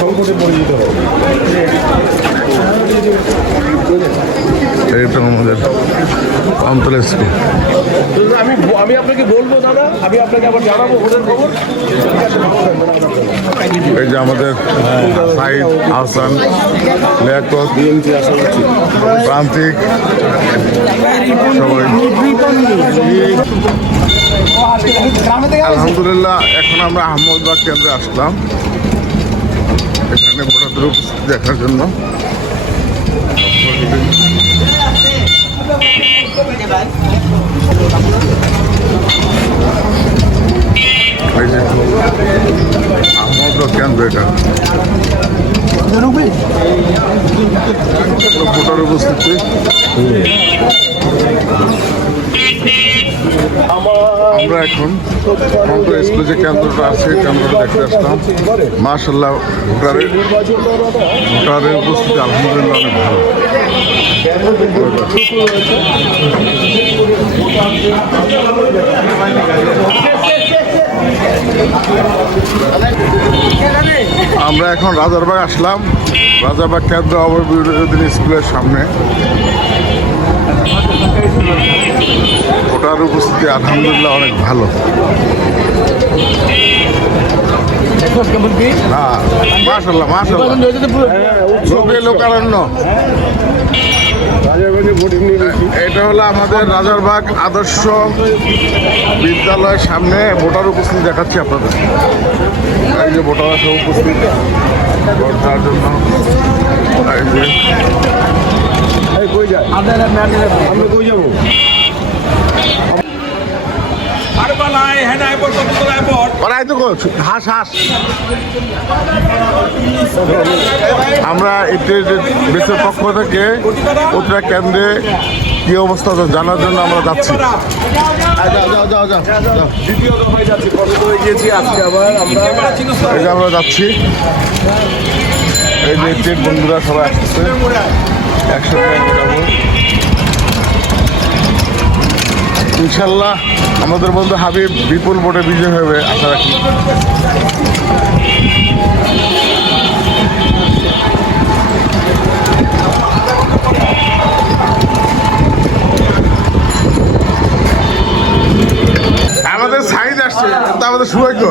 সংকটে পড়ে যেতে হবে। এটা আমাদের আমতলা স্কুল আমি আমি আপনাকে বলব দাদা। আমি আপনাকে আবার জানাব ওদের খবর। এই যে আমাদের সাইদ আহসান লিয়াকত প্রান্তিক সবাই। আলহামদুলিল্লাহ এখন আমরা আহমদবাগ কেন্দ্রে আসলাম। এখানে ভোটারদের উপস্থিতি দেখার জন্য। আহমদবাগ কেন্দ্র এটা। ভোটার উপস্থিতি। এখন মন্ত্র স্কুলে যে কেন্দ্রটা আছে কেন্দ্রটা দেখতে আসলাম। মার্শাল্লাহ ভোটারের ভোটারের উপস্থিতি আলহামদুলিল্লাহ অনেক ভালো। আমরা এখন রাজারবাগ আসলাম। রাজারবাগ কেন্দ্র অববিরোধী স্কুলের সামনে। ভোটার উপস্থিতি আলহামদুলিল্লাহ অনেক ভালো। এটা হলো আমাদের রাজারবাগ আদর্শ বিদ্যালয়ের সামনে ভোটার উপস্থিতি দেখাচ্ছি আপনাদের। এই যে উপস্থিত। দেওয়ার জন্য। এই কই যায়? আমরা কই যাব? আমরা বেসের পক্ষ থেকে উত্তরা কেন্দ্রে কি অবস্থা জানার জন্য আমরা যাচ্ছি। আয়, যাও, যাও, যাও, যাও, যাও। দ্বিতীয় দফায় যাচ্ছি কষ্ট হয়ে গিয়েছি আজকে আবার আমরা এই যে আমরা যাচ্ছি। এই যে বন্ধুরা সবাই আসছে। যাব ইনশাল্লাহ আমাদের বন্ধু হাবিব বিপুল ভোটে বিজয় হবে, আশা রাখি। আমাদের সাইজ আসছে আমাদের সৌভাগ্য।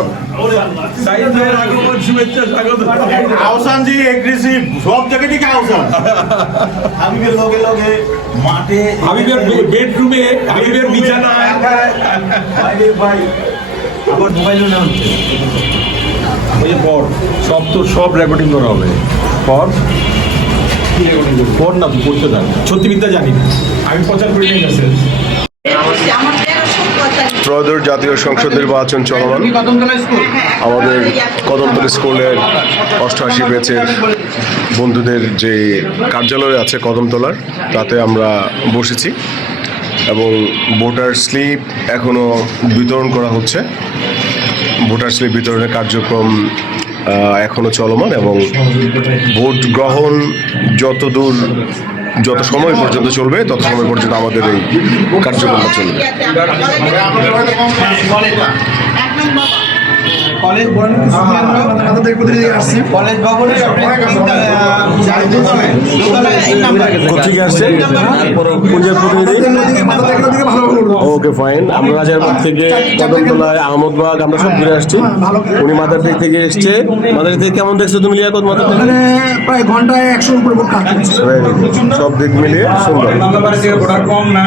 আহসান জি এগ্রেসিভ সব জায়গা থেকে আহসান। হাবিবের লগে লগে মাঠে হাবিবের বেডরুমে হাবিবের বিছানায় ভাই রে ভাই। আবার মোবাইলও না হচ্ছে। ওই যে পর সব তো সব রেকর্ডিং করা হবে। পর? পর না তুই পড়তে থাক সত্যিবিদ্যা জানি না। আমি প্রচার করি আমার ত্রয়োদশ জাতীয় সংসদ নির্বাচন চলমান। আমাদের কদমতলী স্কুলের অষ্টআশি ব্যাচের বন্ধুদের যে কার্যালয় আছে কদমতলার, তাতে আমরা বসেছি এবং ভোটার স্লিপ এখনও বিতরণ করা হচ্ছে। ভোটার স্লিপ বিতরণের কার্যক্রম এখনও চলমান এবং ভোট গ্রহণ যত দূর যত সময় পর্যন্ত চলবে তত সময় পর্যন্ত আমাদের এই কার্যক্রমটা চলবে কলেজ কলেজ ভবনে কোথেকে আসছে পঞ্জাব প্রতিনিধি ওকে ফাইন আমরা রাজারবাগ থেকে কদমতলায় আহমদবাগ আমরা সব ঘুরে আসছি উনি মাদার দিক থেকে এসছে মাদার থেকে কেমন দেখছ তুমি লিয়াকত মাদার প্রায় ঘন্টায় উপরে সব দিক মিলিয়ে সুন্দর কম না